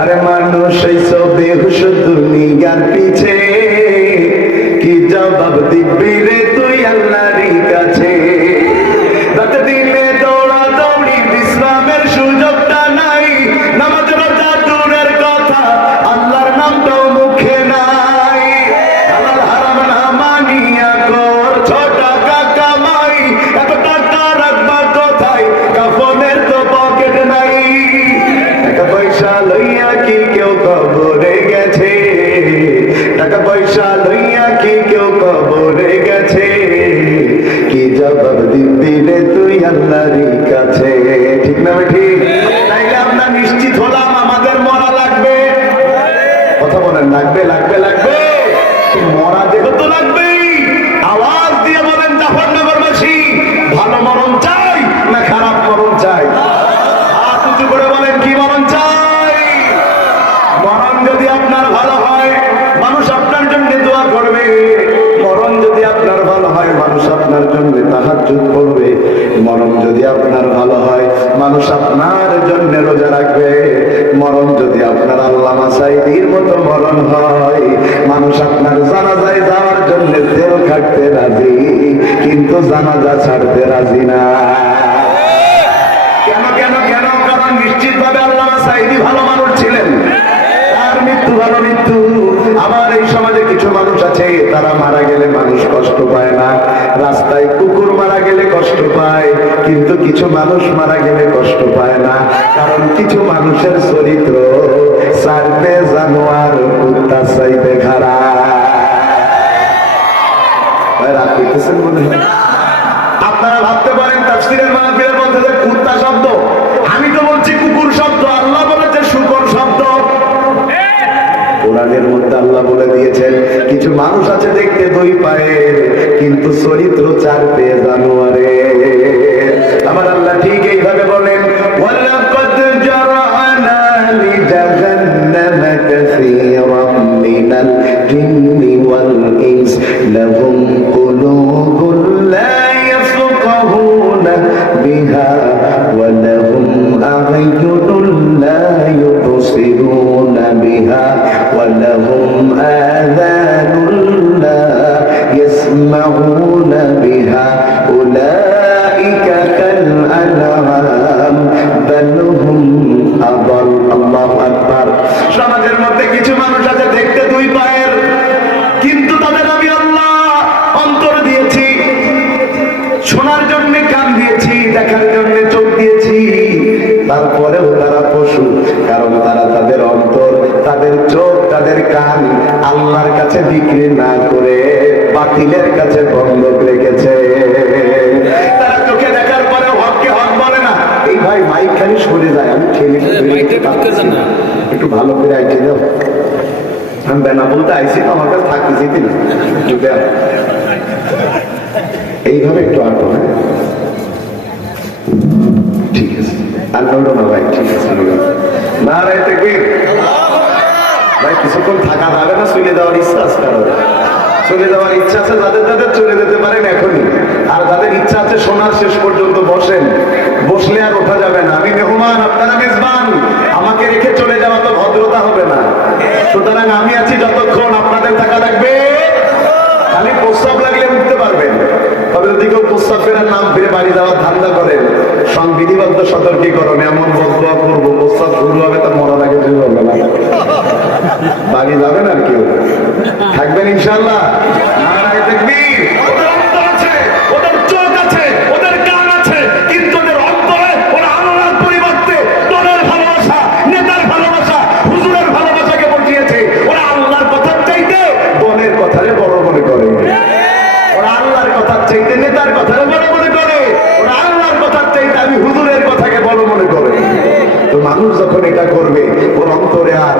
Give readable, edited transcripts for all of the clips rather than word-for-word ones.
আরে মানুষ এই সব বেহুশ দুনিয়ার পিছে কি জবাব দিবি রে তুই আল্লাহর কাছে? রাত দিনে দৌড়া দৌড়ি বিশ্রামের সুযোগটা নাই, নামাজ রোজা দূরের কথা আল্লাহর নামটাও মুখে নাই। হালাল হারাম না মানিয়া কর ছোট টাকা মাই, এত টাকা রাখবা কোথায়? কাফনের তো পকেট নাই। টাকা পয়সা লইয়া কি কেউ কবরে গেছে? টাকা পয়সা লইয়া কি কেউ কবরে গেছে? কি জবাব দিবি রে তুই আল্লাহর কাছে? ঠিক না ঠিক? তাইলে আমরা নিশ্চিত হলাম আমাদের মরা লাগবে। কথা বলেন, লাগবে লাগবে লাগবে। মরা যেহেতু লাগবেই, আওয়াজ দিয়ে বলেন জাফরনগরবাসী, ভালো মরণ চাই না খারাপ মরণ চাই? হাত উঁচু করে বলেন, কি মরণ চাই? মরণ যদি আপনার ভালো হয় মানুষ আপনার জন্য দোয়া করবে, মরণ যদি আপনার ভালো হয় মানুষ আপনার জন্য তাহাজ্জুদ করবে, মরণ যদি আপনার ভালো হয় মানুষ আপনার জন্য রোজা রাখবে, মরণ যদি আপনার আল্লামা সাঈদীর মতো মরণ হয় মানুষ আপনার জানাজায় যাওয়ার জন্য তেল কাটতে রাজি, কিন্তু জানাজা ছাড়তে রাজি না। কেন কেন কেন? কারণ নিশ্চিত ভাবে আল্লামা সাঈদী ভালো মানুষ ছিলেন, তার মৃত্যু ভালো মৃত্যু। আমার এই সমাজে কিছু মানুষ আছে তারা মারা গেলে মানুষ কষ্ট পায় না, রাস্তায় কুকুর মারা গেলে কষ্ট পায়, কিন্তু কিছু মানুষ মারা গেলে কষ্ট পায় না, কারণ কিছু মানুষের চরিত্র সারতে জানোয়ার কুত্তা চাইতে খারাপ। রাগ করতেছেন মনে হয়? আপনারা ভাবতে পারেন তাফসীরের মাহফিলের মধ্যে যে কুত্তা শব্দ, আমি তো বলছি কুকুর শব্দ, আল্লাহ বলেছে শুকর শব্দ। কোরআনের মধ্যে আল্লাহ বলে দিয়েছেন কিছু মানুষ আছে দেখতে দুই পায়ের কিন্তু চরিত্র চার পেয়ে জানোয়ারে। আমার আল্লাহ ঠিক এইভাবে বলেন, ওয়ালাকাদ জারা'না লিজাহান্নামা কাসীরাম মিনাল জিন্নি ওয়াল ইনস লাহুম কুলুবুন লা ইয়াফকাহুনা বিহা ওয়া লাহুম আ'য়ুনুন লা ইউবসিরুনা বিহা ولهم آذان لا يسمعون بها أولئك كالأنعام بل هم أضل الله أكبر। সমাজের মধ্যে কিছু মানুষ আছে দেখতে দুই পায়ের কিন্তু তাদের আমি আল্লাহ অন্তর দিয়েছি, শোনার জন্য কান দিয়েছি, দেখার জন্য চোখ দিয়েছি, তারপরেও তারা পশু, কারণ তারা তাদের অন্তর, তাদের চোখ, তাদের কান আল্লাহর কাছে বিক্রি না করে বাতিলের কাছে বন্ধক রেখেছে। তারা চোখে দেখার পরে হককে হক বলে না। এই ভাই মাইক খালি সরে যায়, আমি ঠেলে একটু ভালো করে আইতে দাও। আমি বেনা বলতে আইসি তো আমার কাছে থাকতে যেতে না, এইভাবে একটু আঁটো। ঠিক আছে, আর নড়ো না ভাই, ঠিক আছে না রে তাকবীর ভাই, কিছুক্ষণ থাকা যাবে না, চলে যাওয়ার ইচ্ছা আছে কারো? চলে যাওয়ার ইচ্ছা আছে যাদের যাদের চলে যেতে পারেন এখনই, আর যাদের ইচ্ছা আছে শোনার শেষ পর্যন্ত বসেন, বসলে আর ওঠা যাবে না। আমি মেহমান, আপনারা মেজবান, আমাকে রেখে চলে যাওয়া তো ভদ্রতা হবে না। সুতরাং আমি আছি যতক্ষণ আপনাদের থাকা লাগবে। খালি প্রস্তাব লাগলে উঠতে পারবেন, তবে যদি কেউ প্রস্তাব ফেরার নাম ফিরে বাড়ি যাওয়ার ধান্দা করেন সংবিধিবদ্ধ সতর্কীকরণ এমন বদয়া করবো, প্রস্তাব শুরু হবে তার মরার আগে শুরু হবে না, বাড়ি যাবেন আর কেউ থাকবেন ইনশাআল্লাহ। নারায়ে তাকবীর। ওদের অন্তর আছে, ওদের চোখ আছে, ওদের কান আছে, কিন্তু ওদের অন্তরে ওরা আল্লাহর পরিবর্তে দলের ভালোবাসা, নেতার ভালোবাসা, হুজুরের ভালোবাসাকে বসিয়েছে। ওরা আল্লাহর কথার চাইতে দলের কথারে বড় মনে করে, ওরা আল্লাহর কথার চাইতে নেতার কথারে বড় মনে করে, ওরা আল্লাহর কথার চাইতে আমি হুজুরের কথাকে বড় মনে করে। তো মানুষ যখন এটা করবে ওর অন্তরে আর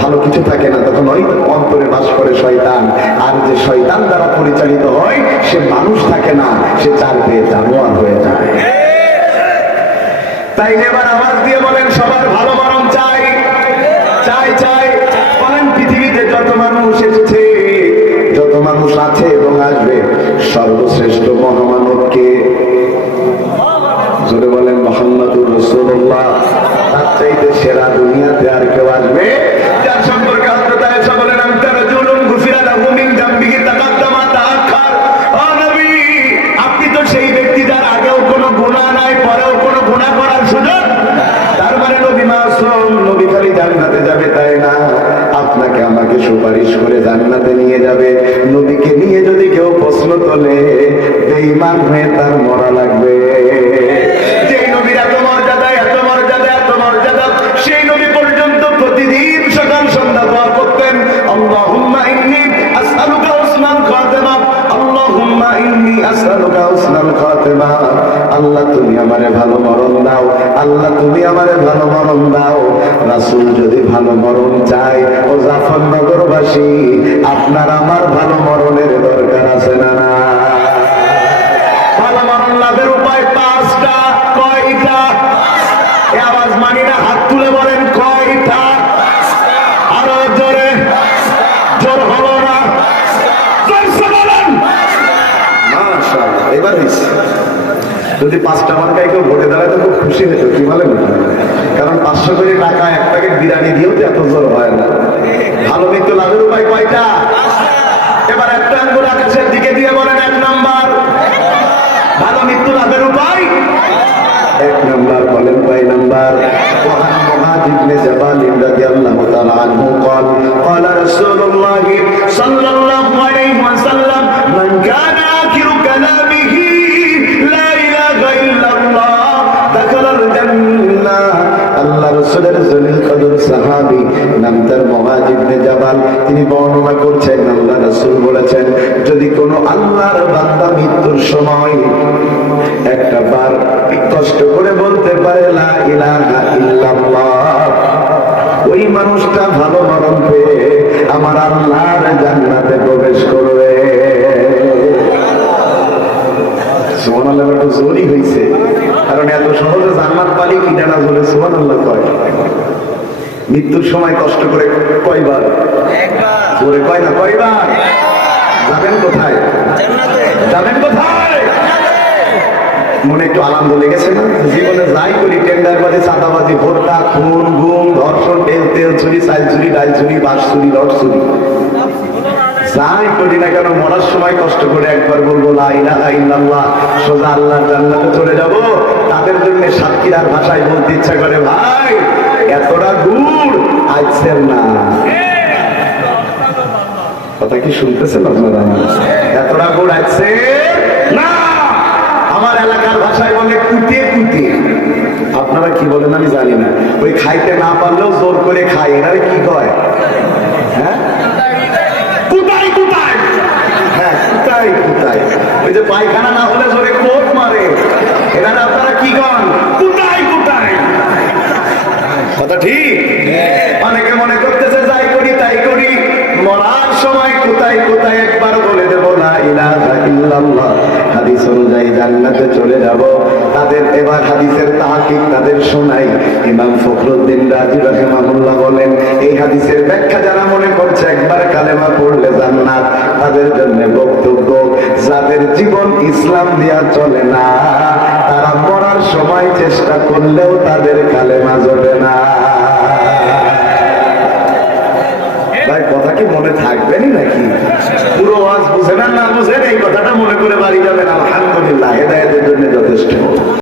ভালো কিছু থাকে না, তখন ওই অন্তরে বাস করে শয়তান, আর যে শয়তান দ্বারা পরিচালিত হয় সে মানুষ থাকে না, সে চার পেয়ে জানোয়ার হয়ে যায়। তাই এবার আওয়াজ দিয়ে বলেন সবার ভালো মরণ চাই, চাই চাই। বলেন পৃথিবীতে যত মানুষ এসেছে, যত মানুষ আছে এবং আসবে, সর্বশ্রেষ্ঠ মহামানবকে জোরে বলেন মুহাম্মদুর রাসূলুল্লাহ। তার চাইতে সেরা দুনিয়াতে আর কেউ আসবে সুপারিশ করে জান্নাতে নিয়ে যাবে। নবীকে নিয়ে যদি কেউ প্রশ্ন তোলে, বেঈমান হয়ে তার মরা লাগবে। যে নবীর এত মর্যাদা, এত মর্যাদা, এত মর্যাদা, সেই নবী পর্যন্ত প্রতিদিন সকাল সন্ধ্যা দোয়া করতেন, আল্লাহুম্মা ইন্নী আসআলুকা হুসনাল খাতিমা, আল্লাহুম্মা ইন্নী আসআলুকা হুসনাল খাতিমা। আল্লাহ তুমি আমারে ভালো মরণ দাও, আল্লাহ তুমি আমারে ভালো মরণ দাও। রাসূল যদি ভালো মরণ চায়, ও জাফরনগরবাসী, আপনার আমার ভালো মরণের দরকার আছে না? না, ভালো মরণ লাভের উপায় পাঁচটা। কয়টা? এ আওয়াজ মানি না, হাত তুলে বলেন কয়টা? আরো জোরে, জোর হলো না, জোরসে বলেন। মাশাআল্লাহ, এবার হইছে। যদি 5টা মার্কায় কেউ ভোটে দাঁড়ায় তো খুব খুশি হতো, কি বলেন? কারণ 500 কোটি টাকা এক প্যাকেট বিরিয়ানি দিয়েও তো এত জোর হয় না। ভালো মৃত্যু লাভের উপায় কয়টা? এবার একটা আঙ্গুল আকাশের দিকে দিয়ে বলেন 1 নাম্বার। ভালো মৃত্যু লাভের উপায় 1 নাম্বার, বলেন কয় নাম্বার? ওয়ান মুআয ইবনে জাবাল রাদিয়াল্লাহু তাআলা আনহু قال قال رسول الله صلى الله عليه وسلم من كان آخر كلامه لا إله إلا الله دخل الجنة। আল্লাহ রাসূলের জলিল কদর সাহাবী নাম তার মুআয ইবনে জাবাল, তিনি বর্ণনা করছেন আল্লাহ রাসূল বলেছেন, যদি কোনো আল্লাহর বান্দা মৃত্যুর সময় একটা বার কষ্ট করে বলতে পারে লা ইলাহা ইল্লাল্লাহ, ওই মানুষটা ভালো মরণ পেয়ে আমার আল্লাহর জান্নাতে প্রবেশ করবে। সুবহানাল্লাহ, একটু জোরই হয়েছে, কারণ এত সহজে জান্নাত পালি কি জানা জোরে সুবহানাল্লাহ কয়। মৃত্যুর সময় কষ্ট করে কয়বার? জোরে কয় না, কয়বার? যাবেন কোথায়? যাবেন কোথায়? মনে একটু আনন্দ লেগেছে না? জীবনে যাই করি, টেন্ডারবাজি, চাঁদাবাজি, ভোট্টা, খুন, গুম, ধর্ষণ, তেল চুরি, চাল চুরি, ডাল চুরি, বাস চুরি, রড চুরি, যাই করি না কেন মরার সময় কষ্ট করে একবার বলবো লা ইলাহা ইল্লাল্লাহ, সোজা আল্লাহর জান্নাতে চলে যাব। তাদের জন্য সাতক্ষীরার ভাষায় বলতে ইচ্ছা করে, ভাই এতটা দূর আইছেন না। কথা কি শুনতেছেন আপনারা? এতটা দূর আইছে না, আমার এলাকার ভাষায় বলে কুটে কুটে। আপনারা কি বলেন আমি জানি না, ওই খাইতে না পারলেও জোর করে খাই, এরা কি কয়? হ্যাঁ, কুতাই কুতাই। হ্যাঁ, কুতাই কুতাই। ওই যে পায়খানা না হলে জোরে কোট মারে, এরা আপনারা কি কন? কুতাই কুতাই। কথা ঠিক? অনেকে মনে করতেছে যাই করি তাই করি, মরার সময় কোথায় কোথায় একবার বলে দেব লা ইলাহা ইল্লাল্লাহ, হাদিস অনুযায়ী জান্নাতে চলে যাব। তাদের এবার হাদিসের তাহকিক তাদের শোনাই। ইমাম ফখরুদ্দিন রাজি রাহিমাহুল্লাহ বলেন, এই হাদিসের ব্যাখ্যা যারা মনে করছে একবার কালেমা পড়লে জান্নাত, তাদের জন্য বক্তব্য, যাদের জীবন ইসলাম দিয়া চলে না, তারা মরার সময় চেষ্টা করলেও তাদের কালেমা জোটে না। ভাই কথা কি মনে থাকবেনই নাকি? পুরো ওয়াজ বুঝেন আর না বুঝেন, এই কথাটা মনে করে বাড়ি যাবেন। আলহামদুলিল্লাহ, হেদায়েতের জন্য যথেষ্ট।